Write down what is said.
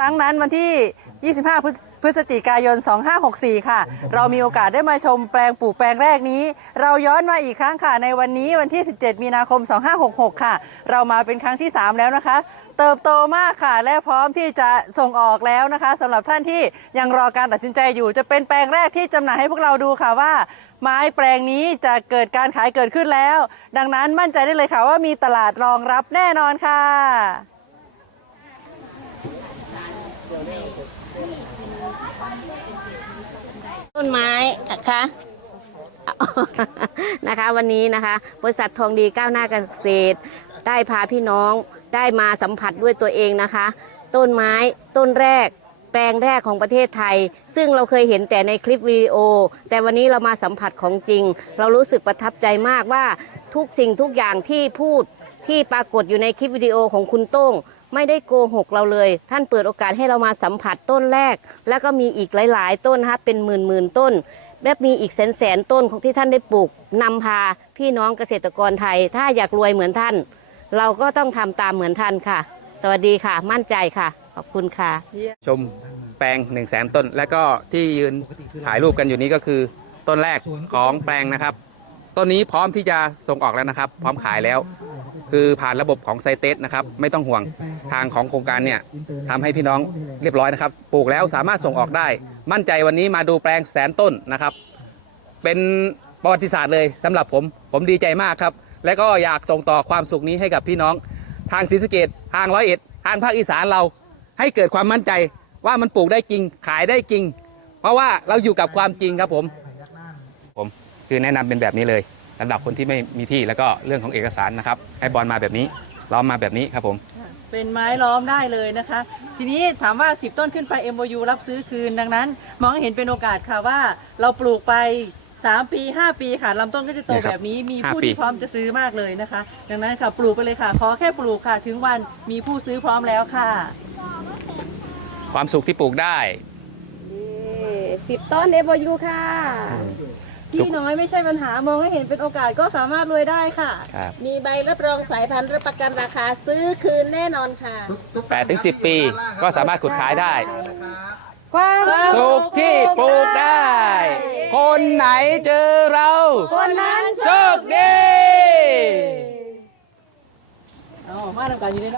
ครั้งนั้นวันที่ 25 พฤศจิกายน 2564 ค่ะ เรามีโอกาสได้มาชมแปลงปลูกแปลงแรกนี้ เราย้อนมาอีกครั้งค่ะ ในวันนี้วันที่ 17 มีนาคม 2566 ค่ะ เรามาเป็นครั้งที่ 3 แล้วนะคะ เติบโตมากค่ะ และพร้อมที่จะส่งออกแล้วนะคะสำหรับท่านที่ยังรอการตัดสินใจอยู่ จะเป็นแปลงแรกที่จำหน่ายให้พวกเราดูค่ะว่า ไม้แปลงนี้จะเกิดการขายเกิดขึ้นแล้ว ดังนั้นมั่นใจได้เลยค่ะว่ามีตลาดรองรับแน่นอนค่ะ ต้นไม้นะคะนะคะวันนี้นะคะ บริษัททองดีก้าวหน้าเกษตร ได้พาพี่น้องได้มาสัมผัสด้วยตัวเองนะคะ ต้นไม้ต้นแรก แปลงแรกของประเทศไทย ซึ่งเราเคยเห็นแต่ในคลิปวิดีโอ แต่วันนี้เรามาสัมผัสของจริง เรารู้สึกประทับใจมากว่าทุกสิ่งทุกอย่างที่พูดที่ปรากฏอยู่ในคลิปวิดีโอของคุณโต้ง ไม่ได้โกหกเราเลย ท่านเปิดโอกาสให้เรามาสัมผัสต้นแรก แล้วก็มีอีกหลาย ๆ ต้นนะคะเป็นหมื่นหมื่นๆต้น และมีอีกแสนแสนต้นของที่ท่านได้ปลูกนำพาพี่น้องเกษตรกรไทย ถ้าอยากรวยเหมือนท่าน เราก็ต้องทำตามเหมือนท่านค่ะ สวัสดีค่ะ มั่นใจค่ะ ขอบคุณค่ะ ชมแปลง1นึ่งแสนต้น แล้วก็ที่ยืนถ่ายรูปกันอยู่นี้ก็คือต้นแรกของแปลงนะครับ ต้นนี้พร้อมที่จะส่งออกแล้วนะครับ พร้อมขายแล้ว คือผ่านระบบของไซเตสนะครับไม่ต้องห่วงทางของโครงการเนี่ยทำให้พี่น้องเรียบร้อยนะครับ ปลูกแล้วสามารถส่งออกได้ มั่นใจวันนี้มาดูแปลงแสนต้นนะครับ เป็นประวัติศาสตร์เลยสำหรับผมผมดีใจมากครับ และก็อยากส่งต่อความสุขนี้ให้กับพี่น้อง ทางศรีสะเกดทางร้อยเอ็ดทางภาคอีสานเราให้เกิดความมั่นใจว่ามันปลูกได้จริงขายได้จริง เพราะว่าเราอยู่กับความจริงครับผม ผมคือแนะนำเป็นแบบนี้เลย สำหรับคนที่ไม่มีที่แล้วก็เรื่องของเอกสารนะครับ ให้บอลมาแบบนี้ล้อมมาแบบนี้ครับผม เป็นไม้ล้อมได้เลยนะคะ ทีนี้ถามว่า 10 ต้นขึ้นไป MOU รับซื้อคืนดังนั้น มองให้เห็นเป็นโอกาสค่ะว่าเราปลูกไป 3 ปี 5 ปีค่ะลำต้นก็จะโตเนี่ยครับแบบนี้มีห้าผู้ปีที่พร้อมจะซื้อมากเลยนะคะ ดังนั้นค่ะปลูกไปเลยค่ะ ขอแค่ปลูกค่ะ ถึงวันมีผู้ซื้อพร้อมแล้วค่ะ ความสุขที่ปลูกได้สิบต้นเอโบยูค่ะ ที่น้อยไม่ใช่ปัญหามองให้เห็นเป็นโอกาสก็สามารถรวยได้ค่ะ ครับมีใบรับรองสายพันธุ์รับประกันราคาซื้อคืนแน่นอนค่ะ แปดถึงสิบปีก็สามารถขุดขายได้ ความสุขที่ปลูกได้ คนไหนเจอเรา คนนั้นโชคดี อ๋อมาทำการอยู่ใน